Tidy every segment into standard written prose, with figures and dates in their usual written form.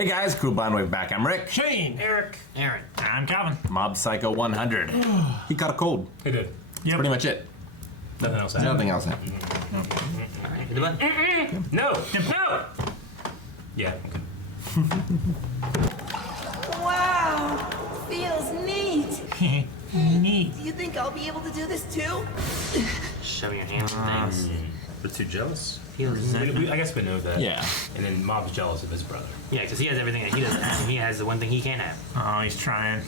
Hey guys, cool Blindwave back. I'm Rick. Shane. Eric. Aaron. I'm Calvin. Mob Psycho 100. He caught a cold. He did. That's pretty much it. Nothing else happened. Nothing else happened. Alright, hit the button. No. No. Yeah. Wow, feels neat. Neat. Do you think I'll be able to do this too? Shove your hands in things. We're too jealous. Feels I guess we know that. Yeah. And then Mob's jealous of his brother. Yeah, because he has everything that he doesn't have, and he has the one thing he can't have. Oh, he's trying.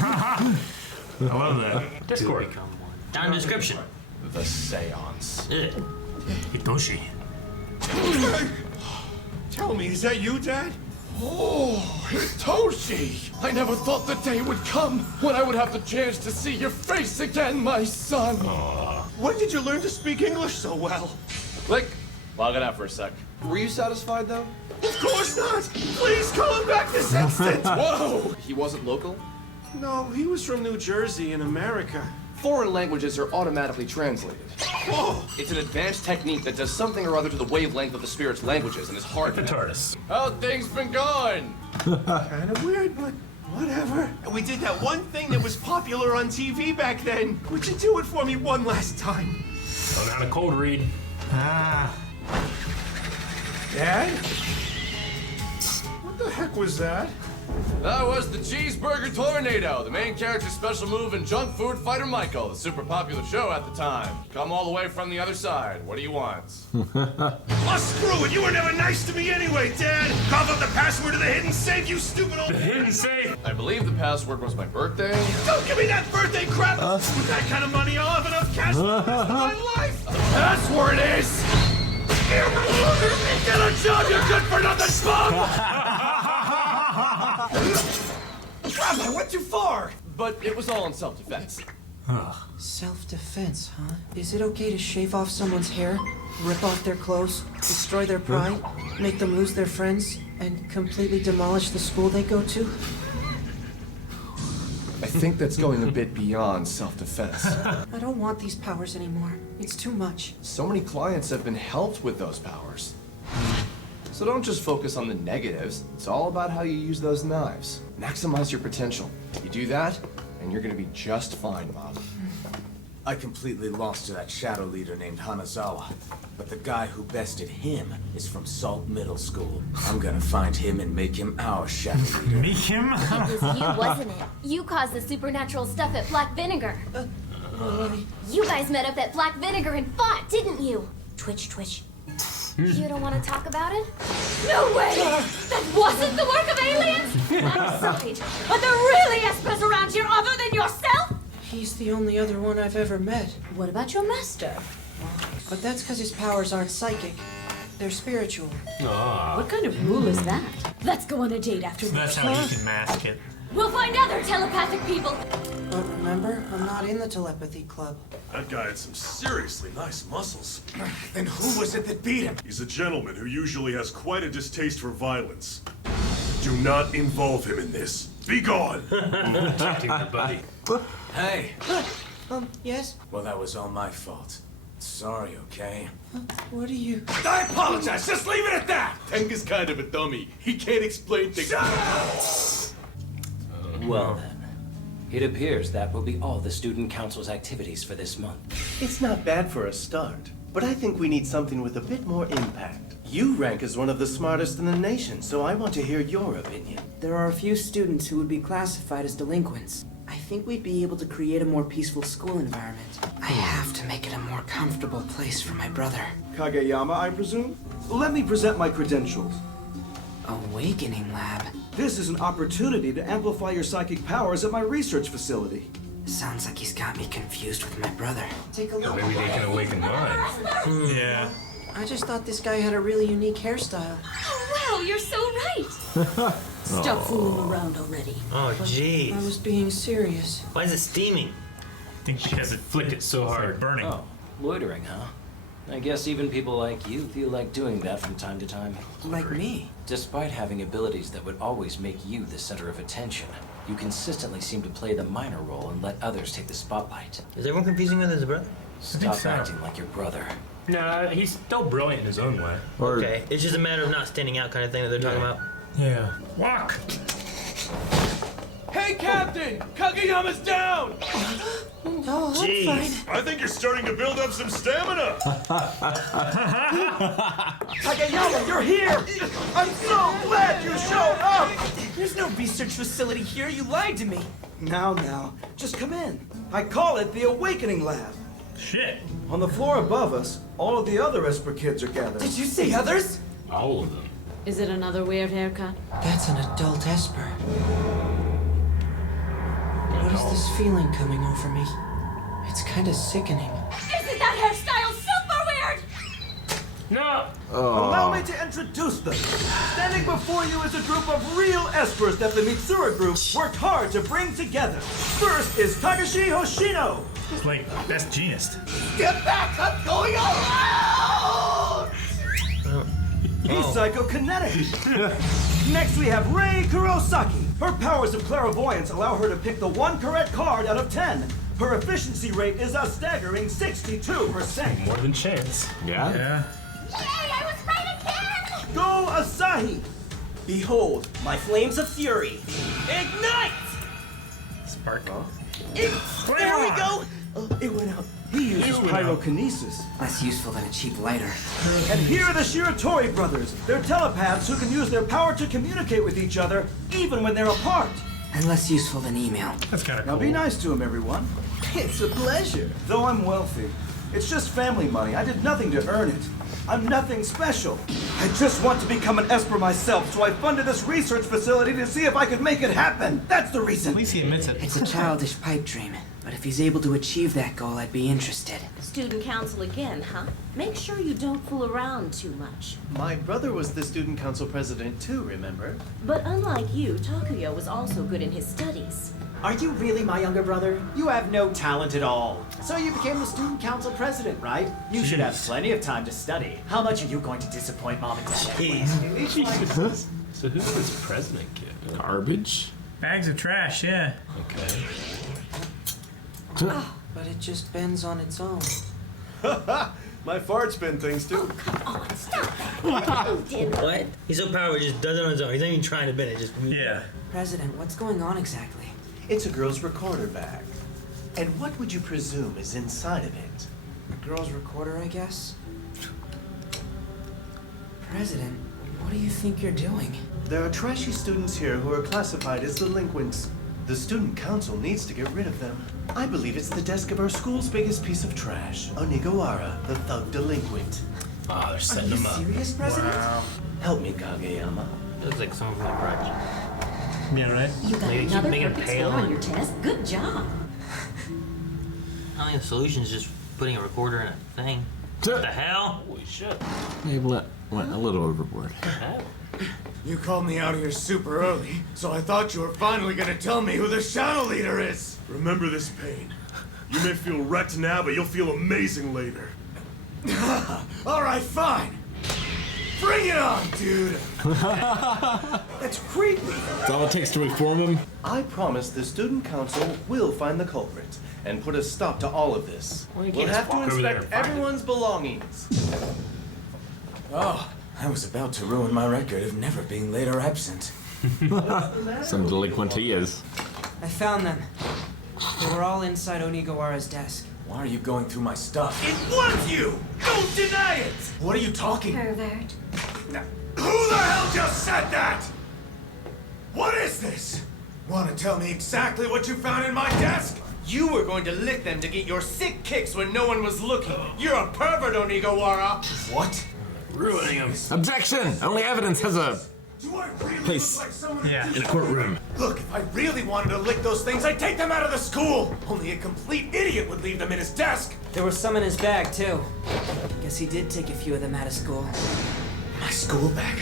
I love that. Discord. Become one. Down description. The seance. Ugh. Hitoshi. Tell me, is that you, Dad? Oh, Hitoshi! I never thought the day would come when I would have the chance to see your face again, my son. When did you learn to speak English so well? Click. Log it out for a sec. Were you satisfied, though? Of course not! Please call him back this instant! Whoa! He wasn't local? No, he was from New Jersey in America. Foreign languages are automatically translated. Whoa! It's an advanced technique that does something or other to the wavelength of the spirit's languages and is hard The to... TARDIS. How things been going? Kind of weird, but whatever. And we did that one thing that was popular on TV back then. Would you do it for me one last time? Don't know how to cold read. Ah. Dad? What the heck was that? That was the Cheeseburger Tornado, the main character's special move in Junk Food Fighter Michael, the super popular show at the time. Come all the way from the other side. What do you want? Oh, screw it! You were never nice to me anyway, Dad! Cough up the password to the hidden safe, you stupid old... Hidden safe. I believe the password was my birthday. Don't give me that birthday crap! With that kind of money, I'll have enough cash for the rest of my life! The password is... Get a job, you good-for-nothing schmuck! Crap, I went too far! But it was all in self-defense. Self-defense, huh? Is it okay to shave off someone's hair, rip off their clothes, destroy their pride, make them lose their friends, and completely demolish the school they go to? I think that's going a bit beyond self-defense. I don't want these powers anymore. It's too much. So many clients have been helped with those powers. So don't just focus on the negatives. It's all about how you use those knives. Maximize your potential. You do that, and you're gonna be just fine, Bob. I completely lost to that shadow leader named Hanazawa. But the guy who bested him is from Salt Middle School. I'm gonna find him and make him our shadow leader. Make him? It was you, wasn't it? You caused the supernatural stuff at Black Vinegar. You guys met up at Black Vinegar and fought, didn't you? Twitch, twitch. You don't want to talk about it? No way! That wasn't the work of aliens? I'm sorry, but there really espers around here other than yourself? He's the only other one I've ever met. What about your master? But that's because his powers aren't psychic. They're spiritual. What kind of rule is that? Let's go on a date after That's this. how you can mask it. We'll find other telepathic people. But remember, I'm not in the telepathy club. That guy had some seriously nice muscles. Then who was it that beat him? He's a gentleman who usually has quite a distaste for violence. Do not involve him in this. Be gone! Protecting your buddy. Hey! Yes? Well, that was all my fault. Sorry, okay? What are you... I apologize! Just leave it at that! Tenga's kind of a dummy. He can't explain things. Well then, it appears that will be all the Student Council's activities for this month. It's not bad for a start, but I think we need something with a bit more impact. You rank as one of the smartest in the nation, so I want to hear your opinion. There are a few students who would be classified as delinquents. I think we'd be able to create a more peaceful school environment. I have to make it a more comfortable place for my brother. Kageyama, I presume? Let me present my credentials. Awakening Lab. This is an opportunity to amplify your psychic powers at my research facility. Sounds like he's got me confused with my brother. Take a look. Maybe they can awaken mine. Yeah. I just thought this guy had a really unique hairstyle. Oh, wow, you're so right. Stop fooling around already. Oh, jeez. I was being serious. Why is it steaming? I think because it flicked it so hard. Burning. Oh, loitering, huh? I guess even people like you feel like doing that from time to time. Like me. Despite having abilities that would always make you the center of attention, you consistently seem to play the minor role and let others take the spotlight. Is everyone confusing with his brother? Stop so. acting like your brother. Nah, he's still brilliant in his own way. Or Okay, it's just a matter of not standing out kind of thing that they're talking about. Yeah. Walk! Hey, Captain! Kageyama's down! No, Jeez. I'm fine. I think you're starting to build up some stamina. Kageyama, you're here! I'm so glad you showed up! There's no research facility here. You lied to me. Now, just come in. I call it the Awakening Lab. Shit. On the floor above us, all of the other Esper kids are gathered. Did you see others? All of them. Is it another weird haircut? That's an adult Esper. What is this feeling coming over me? It's kind of sickening. Isn't that hairstyle super weird? No! Allow me to introduce them. Standing before you is a group of real Espers that the Mitsura group worked hard to bring together. First is Takashi Hoshino. It's like, that's genius. Get back! I'm going alone! He's psychokinetic. Next we have Rei Kurosaki. Her powers of clairvoyance allow her to pick the one correct card out of 10. Her efficiency rate is a staggering 62%. More than chance. Yeah? Yeah. Yay, I was right again! Go Asahi. Behold, my flames of fury. Ignite! Spark. There we go. It went out. He uses pyrokinesis. Less useful than a cheap lighter. And here are the Shiratori brothers. They're telepaths who can use their power to communicate with each other, even when they're apart. And less useful than email. That's kind of Now cool. be nice to him, everyone. It's a pleasure. Though I'm wealthy, it's just family money. I did nothing to earn it. I'm nothing special. I just want to become an Esper myself, so I funded this research facility to see if I could make it happen. That's the reason. At least he admits it. It's a childish pipe dream. But if he's able to achieve that goal, I'd be interested. Student council again, huh? Make sure you don't fool around too much. My brother was the student council president too, remember? But unlike you, Takuya was also good in his studies. Are you really my younger brother? You have no talent at all. So you became the student council president, right? You should have plenty of time to study. How much are you going to disappoint mom and dad anyway? Jesus. So who's this president kid? Garbage? Bags of trash, yeah. Okay. But it just bends on its own. My farts bend things too. Come on, stop that. What? He's so powerful, he just does it on his own. He's not even trying to bend it, just... Yeah. President, what's going on exactly? It's a girl's recorder bag. And what would you presume is inside of it? A girl's recorder, I guess? President, what do you think you're doing? There are trashy students here who are classified as delinquents. The student council needs to get rid of them. I believe it's the desk of our school's biggest piece of trash, Onigawara, the thug delinquent. Oh, they're Are setting you him up. serious, President? Wow. Help me, Kageyama. Looks like someone from the garage. Yeah, right? You got They keep another making it perfect pale score on and- your test. Good job. I think the solution is just putting a recorder in a thing. What the hell? Holy shit. Maybe went a little overboard. You called me out here super early, so I thought you were finally gonna tell me who the shadow leader is. Remember this pain. You may feel wrecked now, but you'll feel amazing later. All right, fine. Bring it on, dude. That's creepy. That's all it takes to reform him. I promise the student council will find the culprit and put a stop to all of this. Well, you We'll can't have just to walk over there inspect and find it. everyone's belongings. Oh, I was about to ruin my record of never being late or absent. Some delinquent he is. I found them. They were all inside Onigawara's desk. Why are you going through my stuff? It was you! Don't deny it! What are you talking? Pervert. Who the hell just said that? What is this? Want to tell me exactly what you found in my desk? You were going to lick them to get your sick kicks when no one was looking. You're a pervert, Onigawara. What? Ruining him. Objection! Only evidence has a Do I really place look like someone? Yeah. in a courtroom. Look, if I really wanted to lick those things, I'd take them out of the school. Only a complete idiot would leave them in his desk. There were some in his bag, too. Guess he did take a few of them out of school. My school bag.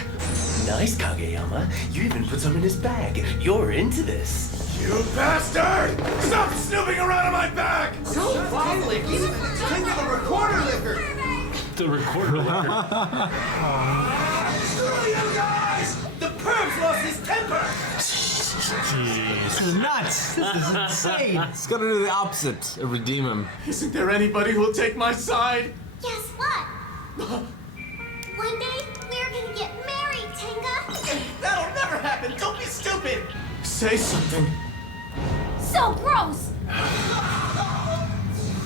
Nice, Kageyama. You even put some in his bag. You're into this. You bastard! Stop snooping around in my bag! So finally, think of the recorder liquor. The recorder liquor. Screw you guys! The perv's lost his temper. Jeez. This is nuts. This is insane. It's gotta do the opposite and redeem him. Isn't there anybody who'll take my side? Guess what? One day, we're gonna get married, Tenga! That'll never happen! Don't be stupid! Say something. So gross!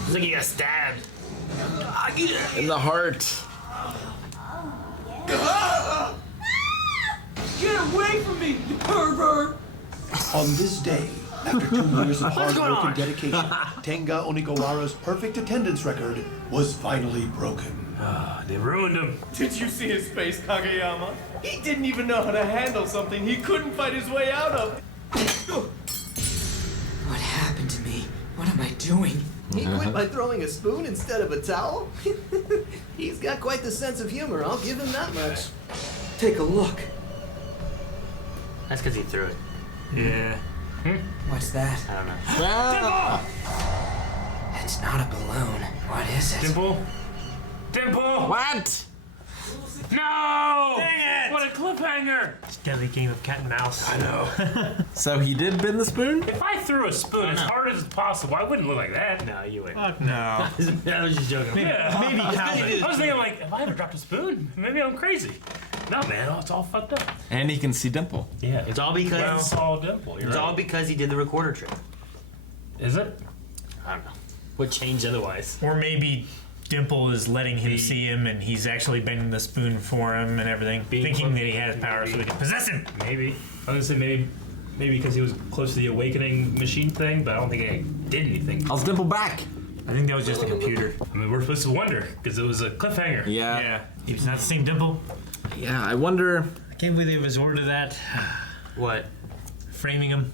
It's like he got stabbed. In the heart. Get away from me, you pervert! On this day, after 2 years of hard going work on? and dedication, Tenga Onigawara's perfect attendance record was finally broken. They ruined him. Did you see his face, Kageyama? He didn't even know how to handle something he couldn't fight his way out of. What happened to me? What am I doing? He quit by throwing a spoon instead of a towel? He's got quite the sense of humor, I'll give him that much. Take a look. That's because he threw it. Yeah. What's that? I don't know. Ah! It's not a balloon. What is it? Dimple? Dimple! What? No! Dang it! What a cliffhanger! It's a deadly game of cat and mouse. I know. So he did bend the spoon? If I threw a spoon as hard as possible, I wouldn't look like that. No, you wouldn't. Fuck no. I was just joking. Yeah, maybe Calvin. I was thinking like, have I ever dropped a spoon? Maybe I'm crazy. No, man, it's all fucked up. And he can see Dimple. Yeah, It's all because it's all Dimple. You're it's right. all because he did the recorder trick. Is it? I don't know. What changed otherwise? Or maybe Dimple is letting him see him, and he's actually bending the spoon for him and everything, thinking that he has power so he can possess him. Maybe. I was gonna say maybe because he was close to the awakening machine thing, but I don't think it did anything. How's Dimple back? I think that was just a computer. I mean, we're supposed to wonder because it was a cliffhanger. Yeah. Yeah. He's not the same Dimple. Yeah, I wonder. I can't believe they resorted to that. What? Framing him.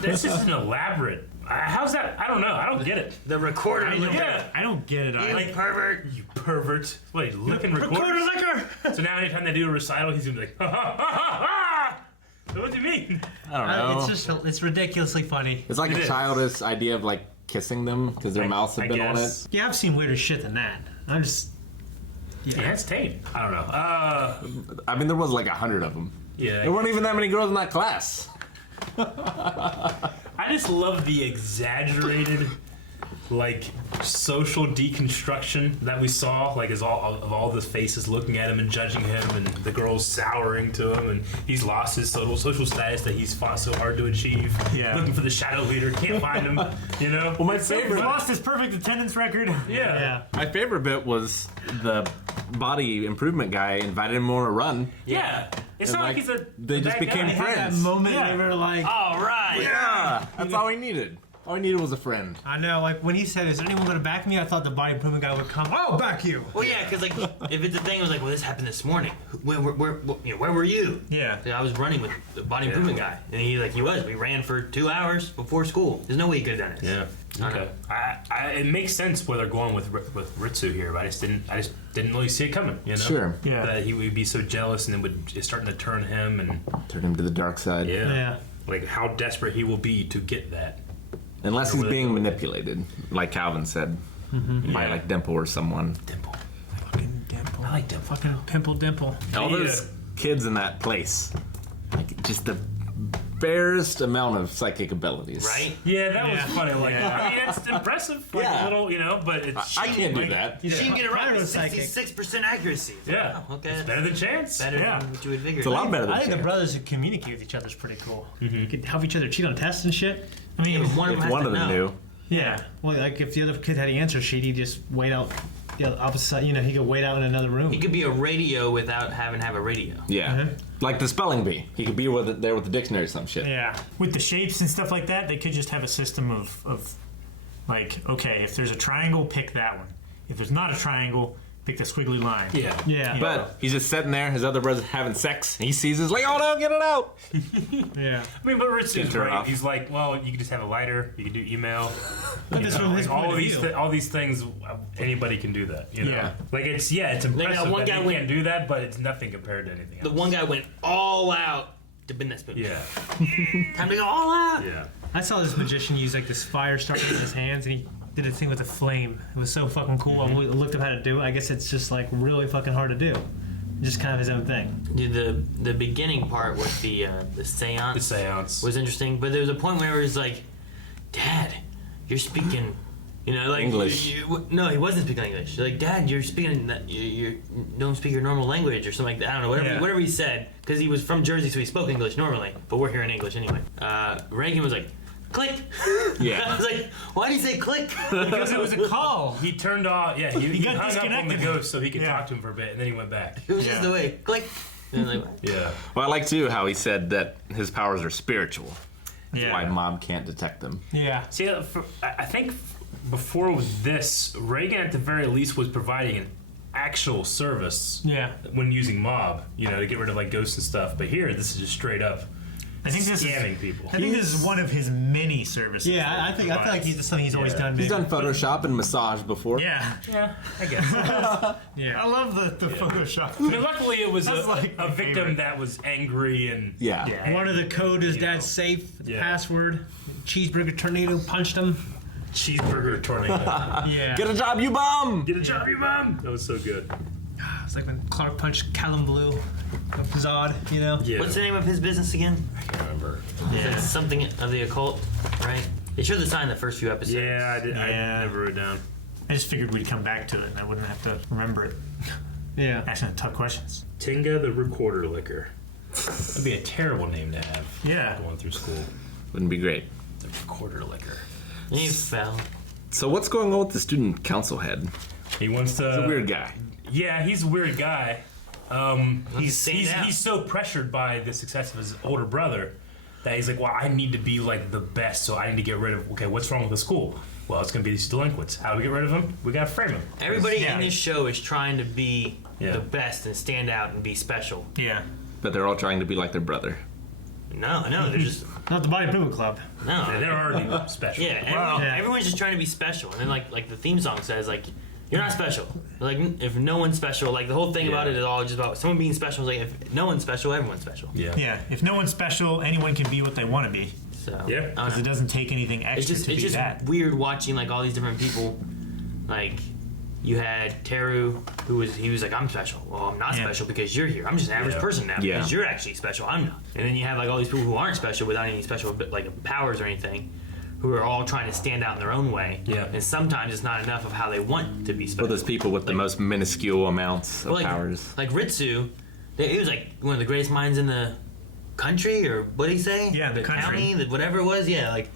This is an elaborate. How's that? I don't know. I don't get it. The recorder. I don't get it. You pervert. You pervert. Wait, licking recorder liquor. So now anytime they do a recital, he's gonna be like, ha ha ha ha ha. So what do you mean? I don't know. It's just, it's ridiculously funny. It's like a childish idea of like kissing them because their mouths have been on it. Yeah, I've seen weirder shit than that. I'm just. Yeah, it's tame. I don't know. I mean, there was like 100 of them. Yeah. There weren't even that many girls in that class. I just love the exaggerated, like, social deconstruction that we saw. Like, is all the faces looking at him and judging him, and the girls souring to him, and he's lost his social status that he's fought so hard to achieve. Yeah. Looking for the shadow leader, can't find him. You know. Well, my favorite. He lost his perfect attendance record. Yeah. My favorite bit was the body improvement guy invited him on a run. Yeah. It's And, not like he's a. They just bad became guy. friends. That moment they were like, all right. Yeah, that's all he needed. All he needed was a friend. I know, like when he said, "Is anyone going to back me?" I thought the body improvement guy would come. Oh, back you. Well, yeah, because like if it's a thing, it was like, well, this happened this morning. Where were you? Yeah. I was running with the body improvement guy, and he was. We ran for 2 hours before school. There's no way he could have done it. Yeah. Okay. It makes sense where they're going with Ritsu here, but I just didn't really see it coming. You know. Sure. Yeah. That he would be so jealous, and it's starting to turn him and turn him to the dark side. Yeah. Like how desperate he will be to get that. Unless he's being manipulated, like Calvin said, by like Dimple or someone. Dimple. Fucking Dimple. I like Dimple. Fucking Pimple Dimple. All those kids in that place, like just the barest amount of psychic abilities. Right? Yeah, that was funny. Like, I mean, it's impressive. Like a little, but it's. I can't do that. She can get around with 66% accuracy. Yeah. Wow, okay. It's better than chance. Better than what you would figure. It's a lot better than I think chance. the brothers who communicate with each other is pretty cool. You could help each other cheat on tests and shit. I mean, one of them has One to of them know. knew. Yeah. Well, like if the other kid had the answer sheet, he'd just wait out the opposite. He could wait out in another room. He could be a radio without having to have a radio. Yeah. Like the spelling bee. He could be there with the dictionary or some shit. Yeah. With the shapes and stuff like that, they could just have a system of like, okay, if there's a triangle, pick that one. If there's not a triangle, pick the squiggly line. Yeah. Yeah. But he's just sitting there, his other brother's having sex, and he sees his like, oh no, get it out. Yeah. I mean, but Ritsu's Get her great. off. He's like, well, you can just have a lighter, you can do email. But this from his point all of these view. all these things, anybody can do that. You know? Yeah. Like it's impressive one that guy he went- can do that, but it's nothing compared to anything else. The one guy went all out to bend that spoon. Yeah. Time to go all out. Yeah. I saw this magician use like this fire starting in his hands, and he did a thing with a flame. It was so fucking cool. I looked up how to do it. I guess it's just like really fucking hard to do. Just kind of his own thing. Dude, the beginning part with the seance. The seance was interesting, but there was a point where it was like, Dad, you're speaking, You know, like English. No, he wasn't speaking English. Like, Dad, you're speaking. You don't speak your normal language or something like that. I don't know. Whatever he said, because he was from Jersey, so he spoke English normally. But we're hearing English anyway. Reagan was like, click. Yeah. I was like, why did he say click? Because it was a call. He turned off. Yeah, he got hung up on the disconnected. ghost so he could talk to him for a bit, and then he went back. It was just the way click. And I was like, what? Yeah. Well, I like too how he said that his powers are spiritual. That's Yeah. why Mom can't detect them. Yeah. See, I think before this, Reagan at the very least was providing an actual service. Yeah. When using mob, to get rid of like ghosts and stuff. But here, this is just straight up. I think this scamming is, people. I think this is one of his many services. Yeah, I feel like that's something he's always done. He's done Photoshop and massage before. Yeah. Yeah, I guess. Yeah. I love the Photoshop. I mean, luckily it was That's like a my victim favorite. that was angry and Yeah. One of the code is dad's safe password. Cheeseburger tornado punched him. Cheeseburger tornado. Yeah. Get a job, you bum! Get a job, you bum! That was so good. It's like when Clark punched Callum Blue. Zod, Yeah. What's the name of his business again? I can't remember. It's something of the occult, right? They showed the sign in the first few episodes. Yeah, I never wrote it down. I just figured we'd come back to it and I wouldn't have to remember it. Yeah. Asking tough questions. Tinga the Recorder Liquor. That'd be a terrible name to have. Yeah. Going through school. Wouldn't be great. The Recorder Liquor. He fell. So what's going on with the student council head? He wants to. He's a weird guy. Yeah, he's a weird guy. stand out. He's so pressured by the success of his older brother that he's like, well, I need to be like the best, so I need to get rid of. Okay, what's wrong with the school? Well, it's gonna be these delinquents. How do we get rid of them? We gotta frame them. Everybody in this show is trying to be the best and stand out and be special. Yeah. But they're all trying to be like their brother. No, they're just Not the Body Improvement Club. no. They're already special. Yeah, everyone's just trying to be special, and then like the theme song says, like you're not special. Like if no one's special, like the whole thing about it is all just about someone being special. Is like if no one's special, everyone's special. Yeah. Yeah. If no one's special, anyone can be what they want to be. So Yeah. I don't Because it know. doesn't take anything extra It's to be just that. weird watching like all these different people. Like you had Teru, he was like, I'm special. Well, I'm not Yeah. special because you're here. I'm just an average person now Yeah. because you're actually special. I'm not. And then you have like all these people who aren't special without any special like powers or anything, who are all trying to stand out in their own way. Yeah. And sometimes it's not enough of how they want to be special. Well, there's people with the most minuscule amounts of Well, powers. Like Ritsu, he was like one of the greatest minds in the country, or what did he say? Yeah, the country. county, whatever it was. Yeah, like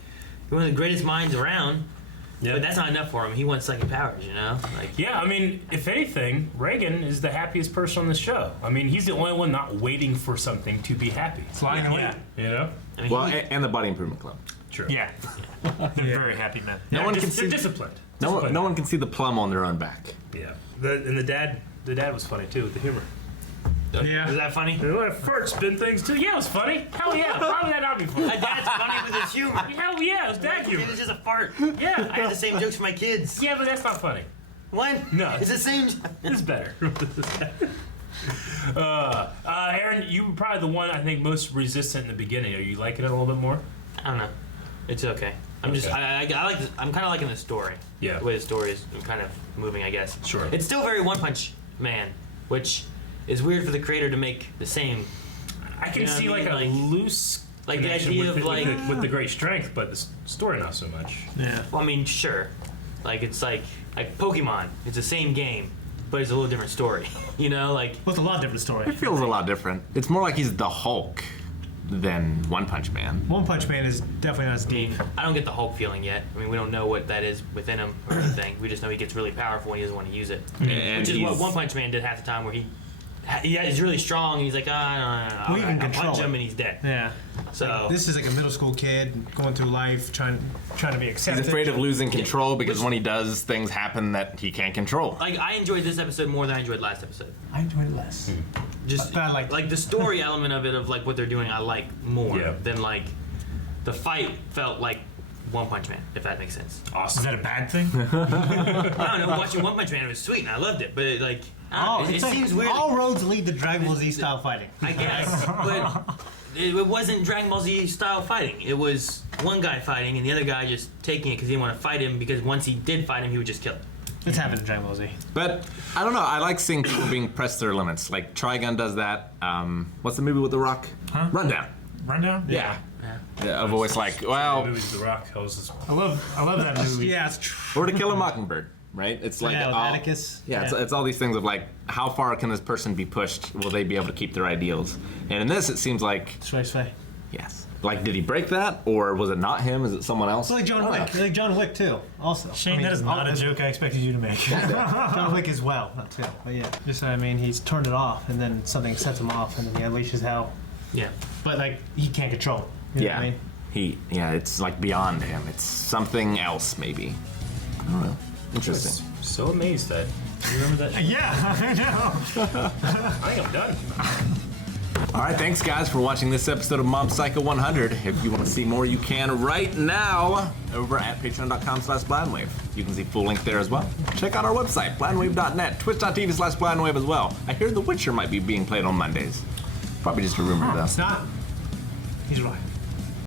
one of the greatest minds around. Yeah. But that's not enough for him. He wants psychic powers, Like Yeah, I mean, if anything, Reagan is the happiest person on the show. I mean, he's the only one not waiting for something to be happy. Flying away. I mean, Well, and the Body Improvement Club. True. Yeah. They're very happy men. No one can They're see. disciplined. No one can see the plum on their own back. Yeah. And the dad was funny too with the humor. Yeah. Is that funny? You know, fart spin things too. Yeah, it was funny. Hell yeah. How would that not be funny? My dad's funny with his humor. Hell yeah, it was dad It humor. was just a fart. Yeah. I have the same jokes for my kids. Yeah, but that's not funny. What? No. It's the same. It's better. Aaron, you were probably the one I think most resistant in the beginning. Are you liking it a little bit more? I don't know. It's okay. I'm just. Okay. I like. I'm kind of liking the story. Yeah. The way the story is kind of moving, I guess. Sure. It's still very One Punch Man, which is weird for the creator to make the same. I can You know see what I like mean? a loose Like the connection idea with of the, like. with the great strength, but the story not so much. Yeah. Well, I mean, sure. Like it's like Pokemon. It's the same game, but it's a little different story. Like. Well, it's a lot different story. It feels a lot different. It's more like he's the Hulk than One Punch Man. One Punch Man is definitely not as deep. I don't get the Hulk feeling yet. I mean, we don't know what that is within him or anything. We just know he gets really powerful when he doesn't want to use it. And Which is what he's- One Punch Man did half the time, where he's really strong. And he's like, Well, he can I'll control punch it. him and he's dead. Yeah. So This is like a middle school kid going through life, trying to be accepted. He's afraid of losing control because when he does, things happen that he can't control. like I enjoyed this episode more than I enjoyed last episode. I enjoyed it less. Just But I like the story element of it, of like what they're doing, I like more Yeah. than like the fight felt like One Punch Man, if that makes sense. Awesome. Is that a bad thing? I don't know. Watching One Punch Man, it was sweet and I loved it, but like I don't know, it like seems weird. all roads lead to Dragon Ball Z style fighting. I guess, but it wasn't Dragon Ball Z style fighting. It was one guy fighting and the other guy just taking it because he didn't want to fight him, because once he did fight him, he would just kill him. It's happened in Dragon Ball Z. But I don't know. I like seeing people being pressed to their limits. Like Trigun does that. What's the movie with The Rock? Huh? Rundown. Rundown? Yeah. A voice like, well, Movies with The Rock. I love that movie. Yeah, it's true. or To Kill a Mockingbird, right? It's like with all, Atticus. It's all these things of like, how far can this person be pushed? Will they be able to keep their ideals? And in this, it seems like, yes. Like, did he break that, or was it not him? Is it someone else? It's like John Wick. Like John Wick too. Also, Shane, that is not a joke I expected you to make. John Wick as well, not too. But yeah, just I mean, he's turned it off, and then something sets him off, and then he unleashes hell. Yeah. But like, he can't control it. You know what I mean? It's like beyond him. It's something else, maybe. I don't know. Interesting. I was so amazed that. You remember that? Yeah, I know. I think I'm done. All right, thanks guys for watching this episode of Mob Psycho 100. If you want to see more, you can right now over at patreon.com/blindwave. You can see full length there as well. Check out our website, blindwave.net, twitch.tv/blindwave as well. I hear The Witcher might be being played on Mondays. Probably just a rumor though. It's not. He's right.